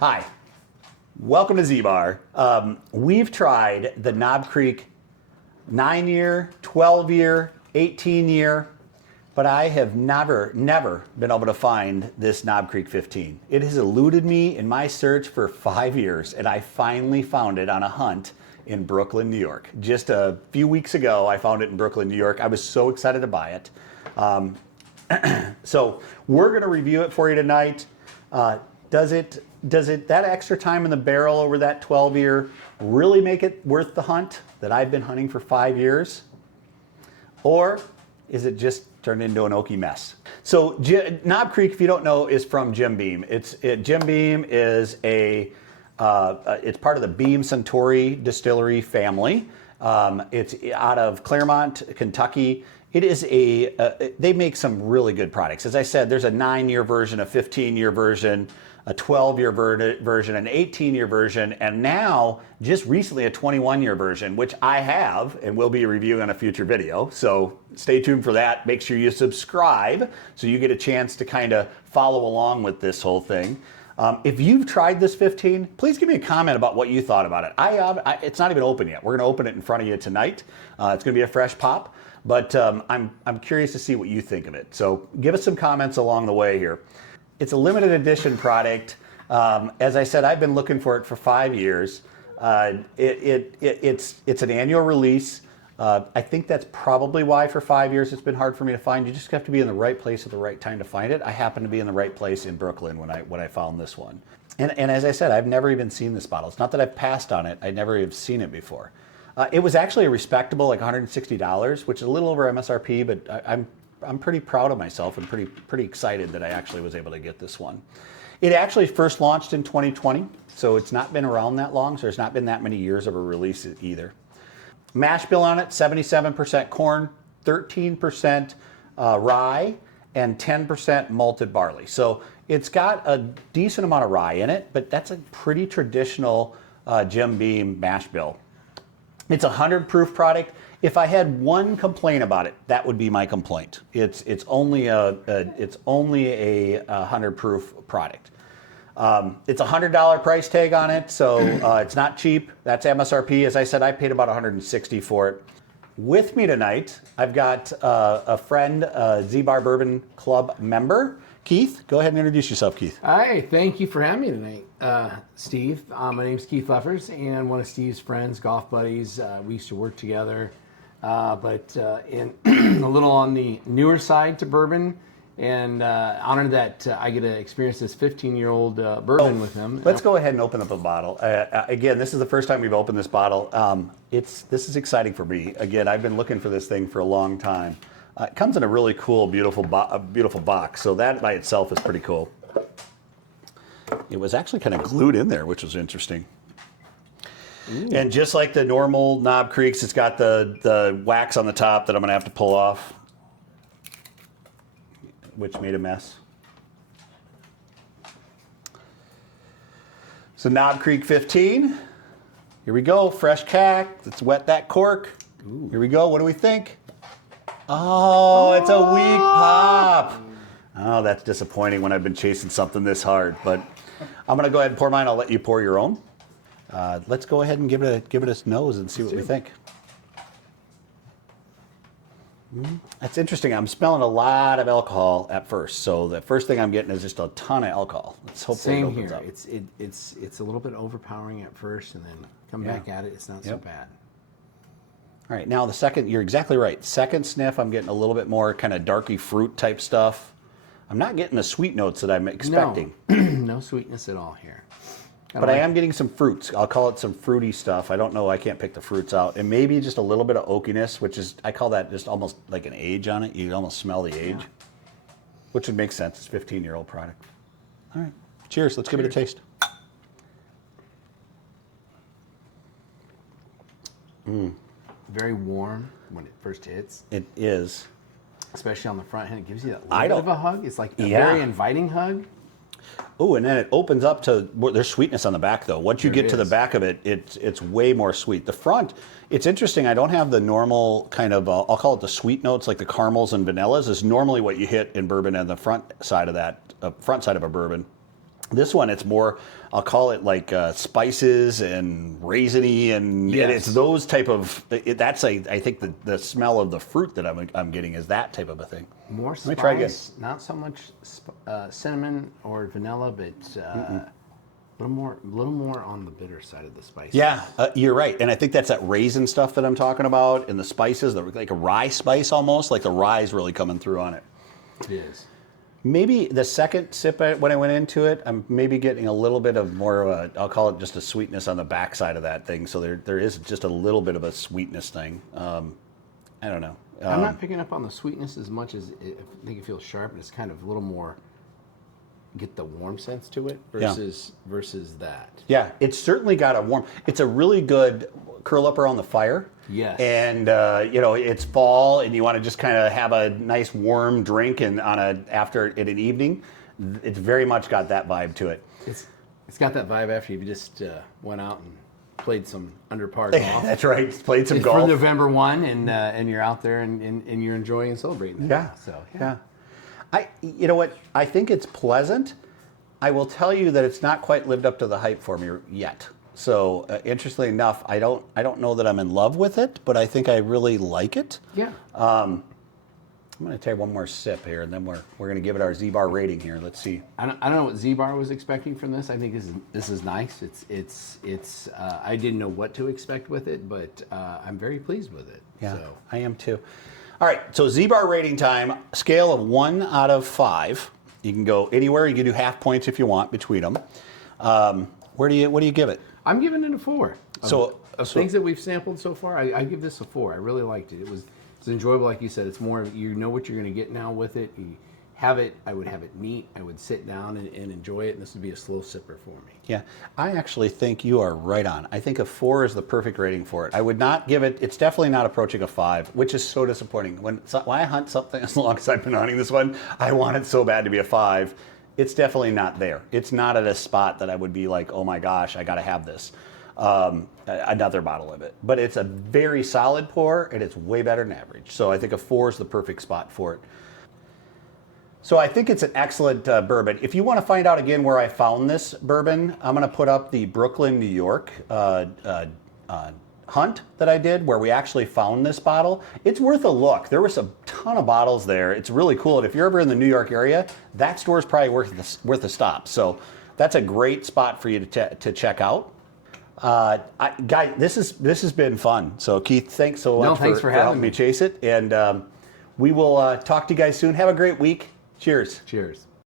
Hi, welcome to ZBar. We've tried the Knob Creek 9-year, 12-year, 18-year, but I have never been able to find this Knob Creek 15. It has eluded me in my search for 5 years, and I finally found it on a hunt in Brooklyn, New York. Just a few weeks ago, I found it in Brooklyn, New York. I was so excited to buy it. So we're going to review it for you tonight. Does it that extra time in the barrel over that 12-year really make it worth the hunt that I've been hunting for 5 years? Or is it just turned into an oaky mess? So Knob Creek, if you don't know, is from Jim Beam. Jim Beam is it's part of the Beam Suntory distillery family. It's out of Clermont, Kentucky. It is they make some really good products. As I said, there's a 9-year version, a 15-year version, a 12-year version, an 18-year version, and now, just recently, a 21-year version, which I have and will be reviewing on a future video. So stay tuned for that. Make sure you subscribe so you get a chance to kind of follow along with this whole thing. If you've tried this 15, please give me a comment about what you thought about it. It's not even open yet. We're going to open it in front of you tonight. It's going to be a fresh pop, but I'm curious to see what you think of it. So give us some comments along the way here. It's a limited edition product. As I said, I've been looking for it for 5 years. It's an annual release. I think that's probably why for 5 years it's been hard for me to find. You just have to be in the right place at the right time to find it. I happen to be in the right place in Brooklyn when I found this one. And as I said, I've never even seen this bottle. It's not that I've passed on it. I never have seen it before. It was actually a respectable like $160, which is a little over MSRP, but I'm pretty proud of myself and pretty excited that I actually was able to get this one. It actually first launched in 2020, so it's not been around that long, so there's not been that many years of a release either. Mash bill on it, 77% corn, 13% rye, and 10% malted barley. So it's got a decent amount of rye in it, but that's a pretty traditional Jim Beam mash bill. It's a 100 proof product. If I had one complaint about it, that would be my complaint. It's only a 100 proof product. It's a $100 price tag on it, so it's not cheap. That's MSRP. As I said, I paid about $160 for it. With me tonight, I've got a friend, ZBar Bourbon Club member, Keith. Go ahead and introduce yourself, Keith. Hi, thank you for having me tonight, Steve. My name's Keith Leffers, and one of Steve's friends, golf buddies. We used to work together, but a little on the newer side to bourbon. And honored that I get to experience this 15-year-old bourbon with him. Let's go ahead and open up a bottle. Again, this is the first time we've opened this bottle. This is exciting for me. Again, I've been looking for this thing for a long time. It comes in a really cool, beautiful box. So that by itself is pretty cool. It was actually kind of glued in there, which was interesting. Ooh. And just like the normal Knob Creeks, it's got the wax on the top that I'm going to have to pull off, which made a mess. So Knob Creek 15. Here we go, fresh cack. Let's wet that cork. Ooh. Here we go, what do we think? Oh, it's a weak pop. Oh, that's disappointing when I've been chasing something this hard, but I'm gonna go ahead and pour mine. I'll let you pour your own. Let's go ahead and give it a nose and see what we think. That's interesting. I'm smelling a lot of alcohol at first. So the first thing I'm getting is just a ton of alcohol. Let's hope Same it opens here. up. It's a little bit overpowering at first, and then come back at it. It's not so bad. All right, now the second, you're exactly right. Second sniff, I'm getting a little bit more kind of darky fruit type stuff. I'm not getting the sweet notes that I'm expecting. No, no sweetness at all here. But I am getting some fruits. I'll call it some fruity stuff. I don't know. I can't pick the fruits out. And maybe just a little bit of oakiness, which is, I call that just almost like an age on it. You can almost smell the age, which would make sense. It's a 15-year-old product. All right. Cheers. Let's give it a taste. Very warm when it first hits. It is. Especially on the front end. It gives you that little bit of a hug. It's like a very inviting hug. Oh, and then it opens up to, there's sweetness on the back though. Once you get to the back of it, it's way more sweet. The front, it's interesting. I don't have the normal kind of, I'll call it the sweet notes, like the caramels and vanillas is normally what you hit in bourbon on the front side of that, front side of a bourbon. This one, it's more, I'll call it like spices and raisiny, and it's those type of. That's I think the smell of the fruit that I'm getting is that type of a thing. More spice, Let me try again. not so much cinnamon or vanilla, but a little more on the bitter side of the spice. Yeah, you're right, and I think that's that raisin stuff that I'm talking about, and the spices, like a rye spice almost, like the rye is really coming through on it. It is. Maybe the second sip when I went into it, I'm maybe getting a little bit of more of a, I'll call it just a sweetness on the backside of that thing. So there is just a little bit of a sweetness thing. I don't know. I'm not picking up on the sweetness as much as I think it feels sharp, and it's kind of a little more, get the warm sense to it versus that. Yeah, it's certainly got a warm, it's a really good curl upper on the fire. Yes. And it's fall, and you want to just kind of have a nice warm drink, and after in an evening, it's very much got that vibe to it. It's got that vibe after you just went out and played some under par golf. That's right. Played some golf for November 1, and you're out there and you're enjoying and celebrating that. Yeah. You know what? I think it's pleasant. I will tell you that it's not quite lived up to the hype for me yet. So interestingly enough, I don't know that I'm in love with it, but I think I really like it. Yeah. I'm going to take one more sip here, and then we're going to give it our ZBar rating here. Let's see. I don't know what ZBar was expecting from this. I think this is nice. It's I didn't know what to expect with it, but I'm very pleased with it. Yeah, so. I am too. All right, so ZBar rating time, scale of 1 out of 5. You can go anywhere. You can do half points if you want between them. What do you give it? I'm giving it a 4. So things that we've sampled so far, I give this a 4. I really liked it. It's enjoyable, like you said. It's more, you know what you're going to get now with it. You have it. I would have it neat. I would sit down and enjoy it, and this would be a slow sipper for me. Yeah, I actually think you are right on. I think a 4 is the perfect rating for it. I would not give it, it's definitely not approaching a 5, which is so disappointing. When I hunt something, as long as I've been hunting this one, I want it so bad to be a 5. It's definitely not there. It's not at a spot that I would be like, oh my gosh, I got to have this. Another bottle of it. But it's a very solid pour, and it's way better than average. So I think a 4 is the perfect spot for it. So I think it's an excellent bourbon. If you want to find out again where I found this bourbon, I'm going to put up the Brooklyn, New York hunt that I did, where we actually found this bottle. It's worth a look. There was a ton of bottles there. It's really cool. And if you're ever in the New York area, that store is probably worth a stop. So that's a great spot for you to check out. Guy, this has been fun. So Keith, thanks so much for helping me chase it. And we will talk to you guys soon. Have a great week. Cheers. Cheers.